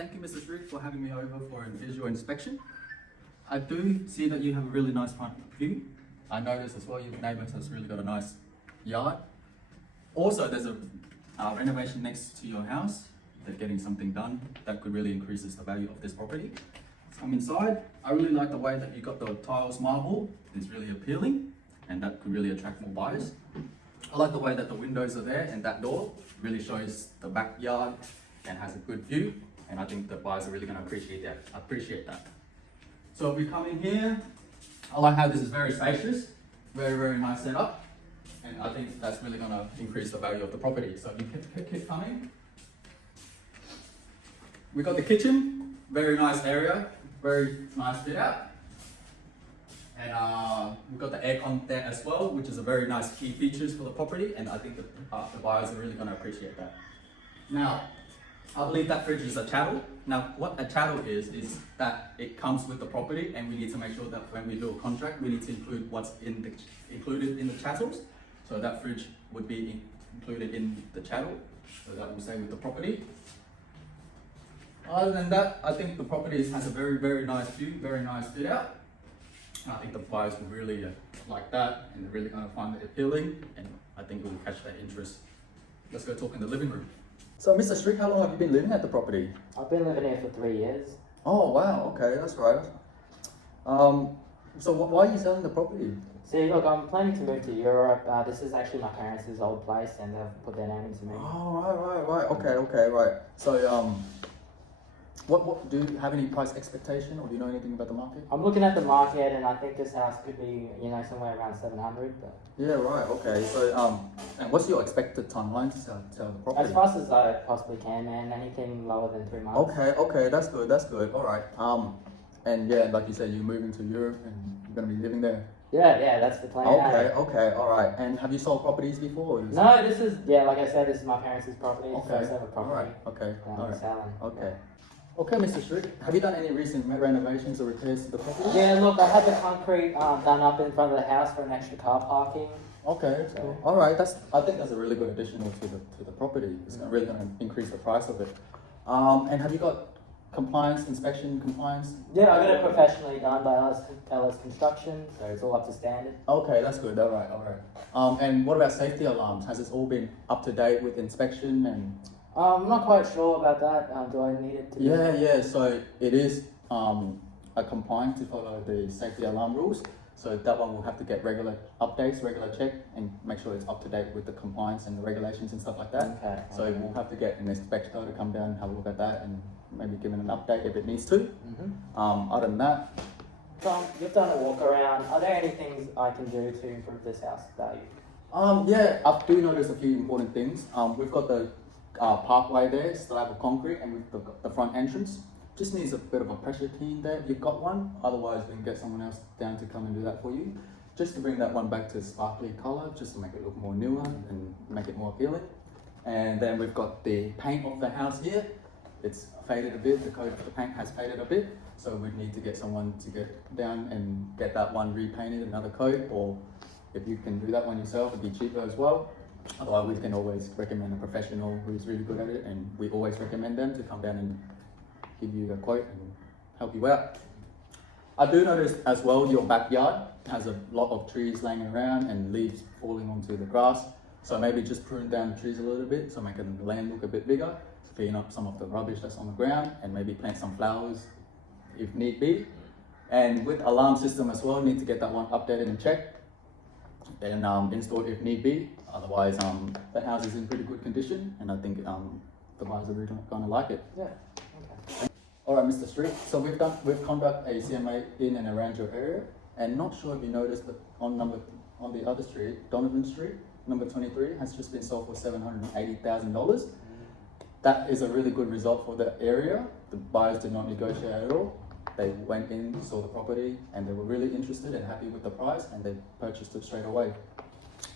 Thank you, Mr. Shriek, for having me over for a visual inspection. I do see that you have a really nice front view. I noticed as well your neighbour has really got a nice yard. Also, there's a renovation next to your house. They're getting something done that could really increases the value of this property. Come inside. I really like the way that you got the tiles marble. It's really appealing and that could really attract more buyers. I like the way that the windows are there and that door really shows the backyard and has a good view. And I think the buyers are really going to appreciate that. So if we come in here, I like how this is very spacious, very nice setup. And I think that's really going to increase the value of the property. So you keep coming. We got the kitchen, very nice area, very nice fit out. And we've got the aircon there as well, which is a very nice key features for the property. And I think the buyers are really going to appreciate that. Now, I believe that fridge is a chattel. Now, what a chattel is that it comes with the property, and we need to make sure that when we do a contract, we need to include what's included in the chattels. So that fridge would be included in the chattel. So that will say with the property. Other than that, I think the property has a very nice view, very nice fit out. I think the buyers will really like that, and they're really going to find it appealing, and I think it will catch their interest. Let's go talk in the living room. So, Mr. Strick, how long have you been living at the property? I've been living here for 3 years. Oh, wow. Okay, that's right. So why are you selling the property? See, look, I'm planning to move to Europe. This is actually my parents' old place, and they've put their name into me. Oh, right. Okay, right. So, what do you have any price expectation, or do you know anything about the market? I'm looking at the market, and I think this house could be, somewhere around 700. But yeah, right. Okay. So, and what's your expected timeline to sell the property? As fast as I possibly can, man. Anything lower than 3 months. Okay. That's good. All right. And yeah, like you said, you're moving to Europe, and you're gonna be living there. Yeah, that's the plan. Okay, all right. And have you sold properties before? No, this is, like I said, this is my parents' property. Okay. First ever property. All right. Okay. Selling. Okay. Okay, Mr. Shriek, have you done any recent renovations or repairs to the property? Yeah, look, I had the concrete done up in front of the house for an extra car parking. Okay, cool. All right. I think that's a really good addition to the property. It's really going to increase the price of it. And have you got inspection compliance? Yeah, I got it professionally done by LS Construction, so it's all up to standard. Okay, that's good. All right. And what about safety alarms? Has this all been up to date with inspection and? I'm not quite sure about that. Do I need it to? Yeah. So it is compliant to follow the safety alarm rules. So that one will have to get regular updates, regular check, and make sure it's up to date with the compliance and the regulations and stuff like that. Okay. So we'll have to get an inspector to come down and have a look at that and maybe give it an update if it needs to. Other than that, you've done a walk around. Are there any things I can do to improve this house value? Yeah, I do notice a few important things. We've got the parkway there, slab of concrete, and with the front entrance. Just needs a bit of a pressure clean there if you've got one. Otherwise, we can get someone else down to come and do that for you. Just to bring that one back to sparkly color, just to make it look more newer and make it more appealing. And then we've got the paint of the house here. It's faded a bit, the coat of the paint has faded a bit. So we need to get someone to get down and get that one repainted, another coat, or if you can do that one yourself, it'd be cheaper as well. Otherwise, we can always recommend a professional who's really good at it, and we always recommend them to come down and give you a quote and help you out. I do notice as well your backyard has a lot of trees laying around and leaves falling onto the grass. So maybe just prune down the trees a little bit so make the land look a bit bigger, clean up some of the rubbish that's on the ground, and maybe plant some flowers if need be. And with alarm system as well, need to get that one updated and checked and installed if need be. Otherwise, the house is in pretty good condition, and I think the buyers are really going to like it. Yeah. Okay. All right, Mr. Street. So we've conducted a CMA in and around your area, and not sure if you noticed, but on the other street, Donovan Street, number 23, has just been sold for $780,000. That is a really good result for the area. The buyers did not negotiate at all. They went in, saw the property, and they were really interested and happy with the price, and they purchased it straight away.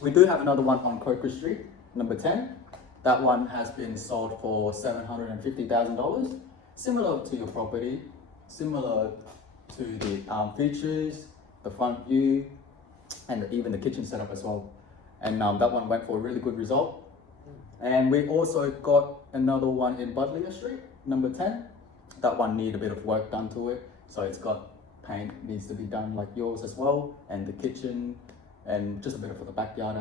We do have another one on Coker Street, number 10. That one has been sold for $750,000. Similar to your property, similar to the features, the front view, and even the kitchen setup as well. And that one went for a really good result. And we also got another one in Budleigh Street, number 10. That one need a bit of work done to it, so it's got paint needs to be done like yours as well, and the kitchen, and just a bit of the backyard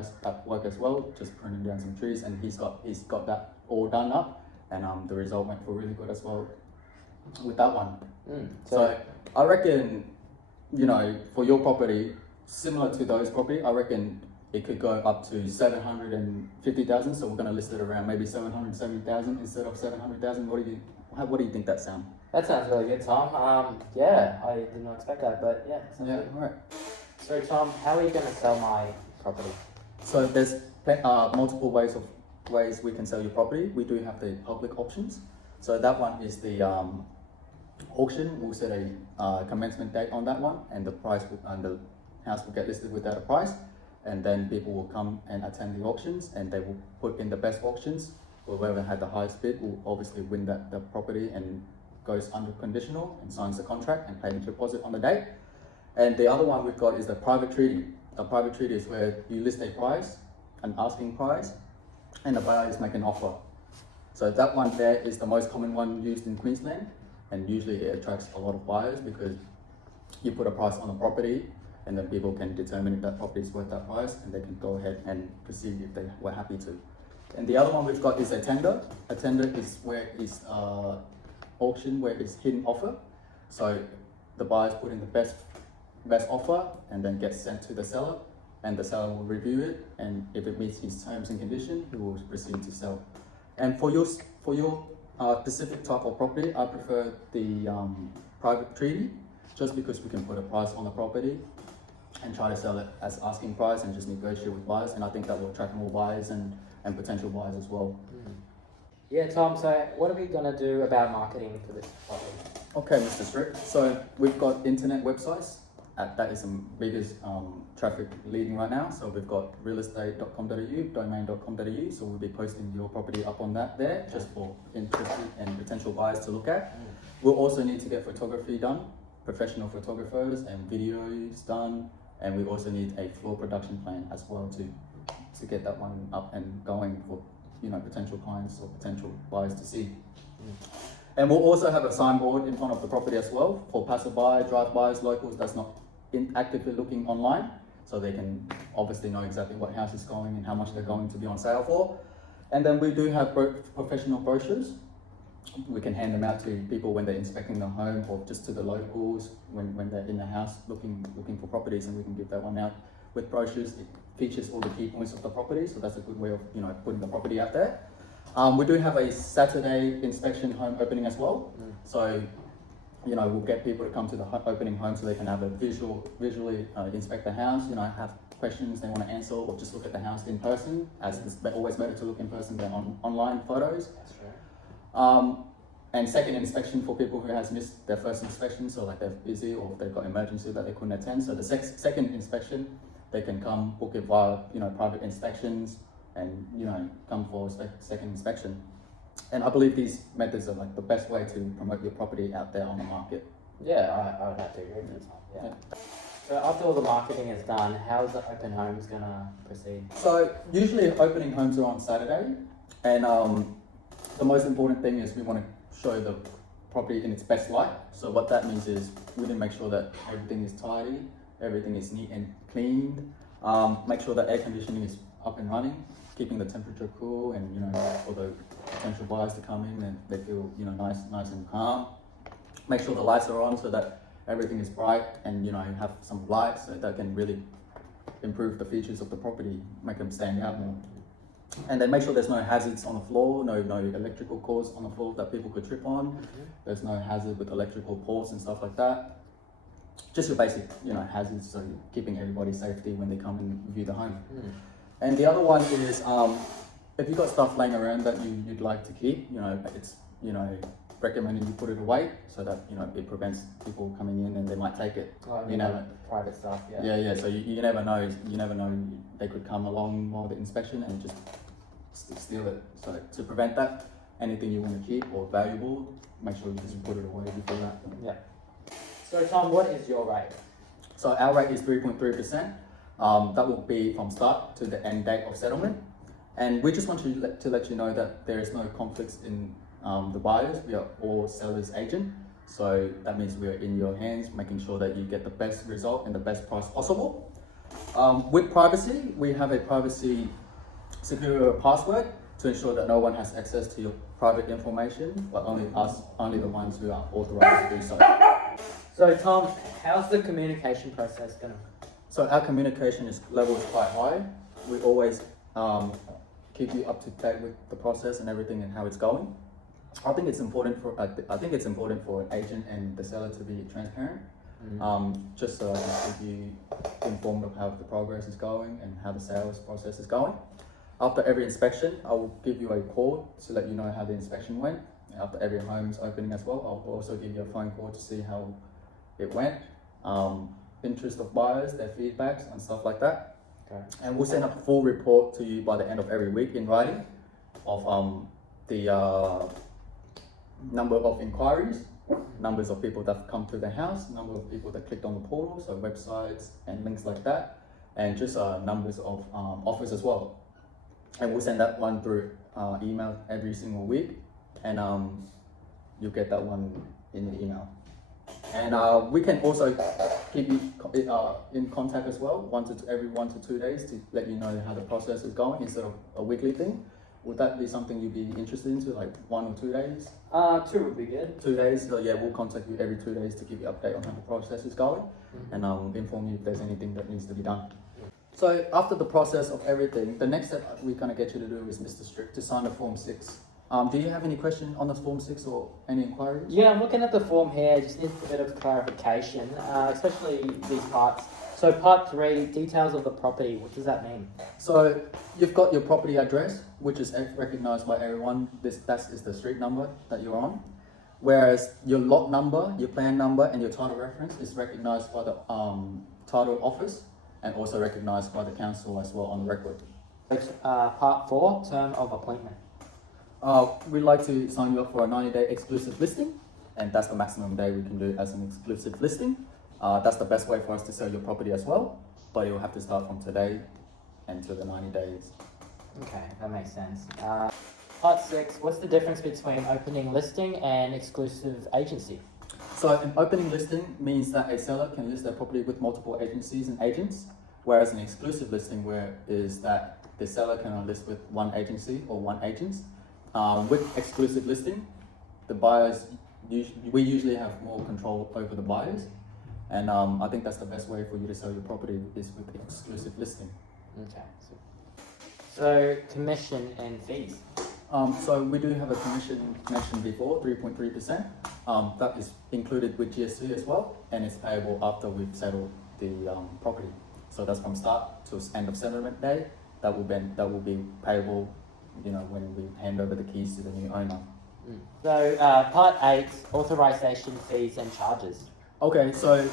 work as well, just pruning down some trees, and he's got that all done up, and the result went for really good as well with that one. So I reckon, you know, for your property, similar to those property, I reckon it could go up to 750,000. So we're going to list it around maybe 770,000 instead of 700,000. What do you think that sound? That sounds really good, Tom. Yeah, I did not expect that, but yeah. Yeah, good. right. So Tom, how are you going to sell my property? So there's multiple ways we can sell your property. We do have the public options. So that one is the auction. We'll set a commencement date on that one, and the price and the house will get listed without a price, and then people will come and attend the auctions, and they will put in the best auctions. Whoever had the highest bid will obviously win the property and goes under conditional and signs the contract and pays the deposit on the day. And the other one we've got is the private treaty. A private treaty is where you list a price, an asking price, and the buyers make an offer. So that one there is the most common one used in Queensland, and usually it attracts a lot of buyers because you put a price on the property, and then people can determine if that property is worth that price, and they can go ahead and proceed if they were happy to. And the other one we've got is a tender. A tender is where it's auction, where it's hidden offer. So the buyers put in the best offer and then gets sent to the seller, and the seller will review it, and if it meets his terms and conditions, he will proceed to sell. And for your specific type of property, I prefer the private treaty, just because we can put a price on the property and try to sell it as asking price and just negotiate with buyers, and I think that will attract more buyers and potential buyers as well. Yeah, Tom, so what are we going to do about marketing for this property? Okay, Mr. Strick. So we've got internet websites. That is the biggest traffic leading right now. So we've got realestate.com.au, domain.com.au. So we'll be posting your property up on that there, just for interested and potential buyers to look at. We'll also need to get photography done, professional photographers and videos done. And we also need a floor production plan as well to get that one up and going for, you know, potential clients or potential buyers to see. And we'll also have a signboard in front of the property as well for passerby, drive-bys, locals that's not actively looking online, so they can obviously know exactly what house is going and how much they're going to be on sale for. And then we do have professional brochures. We can hand them out to people when they're inspecting the home, or just to the locals when they're in the house looking for properties, and we can give that one out with brochures. It features all the key points of the property, so that's a good way of, you know, putting the property out there. We do have a Saturday inspection home opening as well. So, you know, we'll get people to come to the opening home so they can have a visually inspect the house, you know, have questions they want to answer, or just look at the house in person, as it's always better to look in person than on online photos. That's true. And second inspection for people who has missed their first inspection, so like they're busy or they've got emergency that they couldn't attend. So the second inspection, they can come book it via, you know, private inspections, and, you know, come for second inspection. And I believe these methods are like the best way to promote your property out there on the market. Yeah, I would have to agree with that, Tom. Yeah. So after all the marketing is done, how's the open homes gonna proceed? So usually opening homes are on Saturday, and the most important thing is we want to show the property in its best light. So what that means is we need to make sure that everything is tidy, everything is neat and cleaned. Make sure that air conditioning is up and running, keeping the temperature cool, and, you know, for the potential buyers to come in and they feel, you know, nice and calm. Make sure the lights are on so that everything is bright, and, you know, have some lights that can really improve the features of the property, make them stand out more. And then make sure there's no hazards on the floor, no electrical cords on the floor that people could trip on. There's no hazard with electrical ports and stuff like that. Just your basic, you know, hazards, so you're keeping everybody's safety when they come and view the home. And the other one is, if you've got stuff laying around that you'd like to keep, you know, it's, you know, recommending you put it away so that, you know, it prevents people coming in and they might take it. Oh, you know, like private stuff, yeah. Yeah. So you never know. You never know. They could come along while the inspection and just steal it. So to prevent that, anything you want to keep or valuable, make sure you just put it away before that. Yeah. So Tom, what is your rate? So our rate is 3.3%. That will be from start to the end date of settlement. And we just want to let you know that there is no conflicts in the buyers. We are all sellers agent. So that means we are in your hands, making sure that you get the best result and the best price possible. With privacy, we have a privacy secure password to ensure that no one has access to your private information, but only us, only the ones who are authorized to do so. So Tom, how's the communication process gonna? So our communication level is quite high. We always keep you up to date with the process and everything and how it's going. I think it's important for an agent and the seller to be transparent. Just so I can keep you informed of how the progress is going and how the sales process is going. After every inspection, I will give you a call to let you know how the inspection went. After every home's opening as well, I'll also give you a phone call to see how it went. Interest of buyers, their feedbacks and stuff like that. Okay. And we'll send a full report to you by the end of every week in writing of the number of inquiries, numbers of people that have come to the house, number of people that clicked on the portal, so websites and links like that, and just numbers of offers as well. And we'll send that one through email every single week, and you'll get that one in your email. And we can also keep you in contact as well, every 1 to 2 days to let you know how the process is going instead of a weekly thing. Would that be something you'd be interested into, like 1 or 2 days? 2 would be good. 2 days, so yeah, we'll contact you every 2 days to give you update on how the process is going and inform you if there's anything that needs to be done. So after the process of everything, the next step we're going to get you to do is Mr. Strict to sign the Form 6. Do you have any question on the Form 6 or any inquiries? Yeah, I'm looking at the form here. I just need a bit of clarification, especially these parts. So part 3, details of the property. What does that mean? So you've got your property address, which is recognized by everyone. That is the street number that you're on. Whereas your lot number, your plan number, and your title reference is recognized by the title office and also recognized by the council as well on the record. Part 4, term of appointment. We'd like to sign you up for a 90-day exclusive listing, and that's the maximum day we can do as an exclusive listing. That's the best way for us to sell your property as well, but you'll have to start from today until the 90 days. Okay, that makes sense. Part 6, what's the difference between opening listing and exclusive agency? So an opening listing means that a seller can list their property with multiple agencies and agents, whereas an exclusive listing is that the seller can list with one agency or one agent. With exclusive listing, the buyers, we usually have more control over the buyers. And I think that's the best way for you to sell your property is with exclusive listing. Okay. So commission and fees. So we do have a commission mentioned before, 3.3%. That is included with GST as well, and it's payable after we've settled the property. So that's from start to end of settlement day. That will be payable, when we hand over the keys to the new owner. So part 8, authorization fees and charges. Okay, so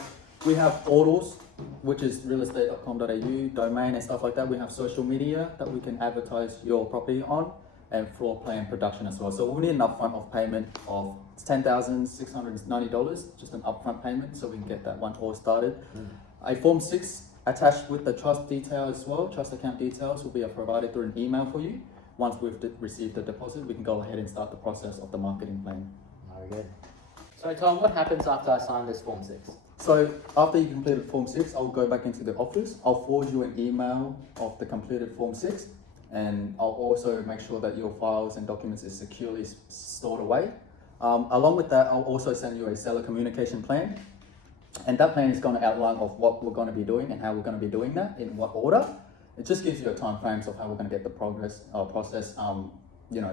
we have portals, which is realestate.com.au, domain and stuff like that. We have social media that we can advertise your property on, and floor plan production as well. So we need an upfront of payment of $10,690, just an upfront payment, so we can get that one all started. A Form 6 attached with the trust detail as well, trust account details will be provided through an email for you. Once we've received the deposit, we can go ahead and start the process of the marketing plan. Very good. So Tom, what happens after I sign this Form 6? So after you completed Form 6, I'll go back into the office. I'll forward you an email of the completed Form 6, and I'll also make sure that your files and documents is securely stored away. Along with that, I'll also send you a seller communication plan. And that plan is going to outline of what we're going to be doing and how we're going to be doing that, in what order. It just gives you a time frames of how we're going to get the process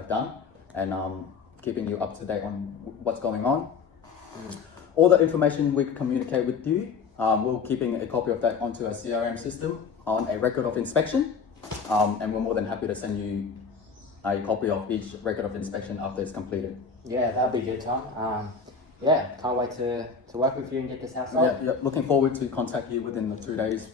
done, and keeping you up to date on what's going on. All the information we communicate with you, we're keeping a copy of that onto a CRM system on a record of inspection, and we're more than happy to send you a copy of each record of inspection after it's completed. Yeah, that'd be good, Tom. Yeah, can't wait to work with you and get this house sold. Yeah, looking forward to contact you within the 2 days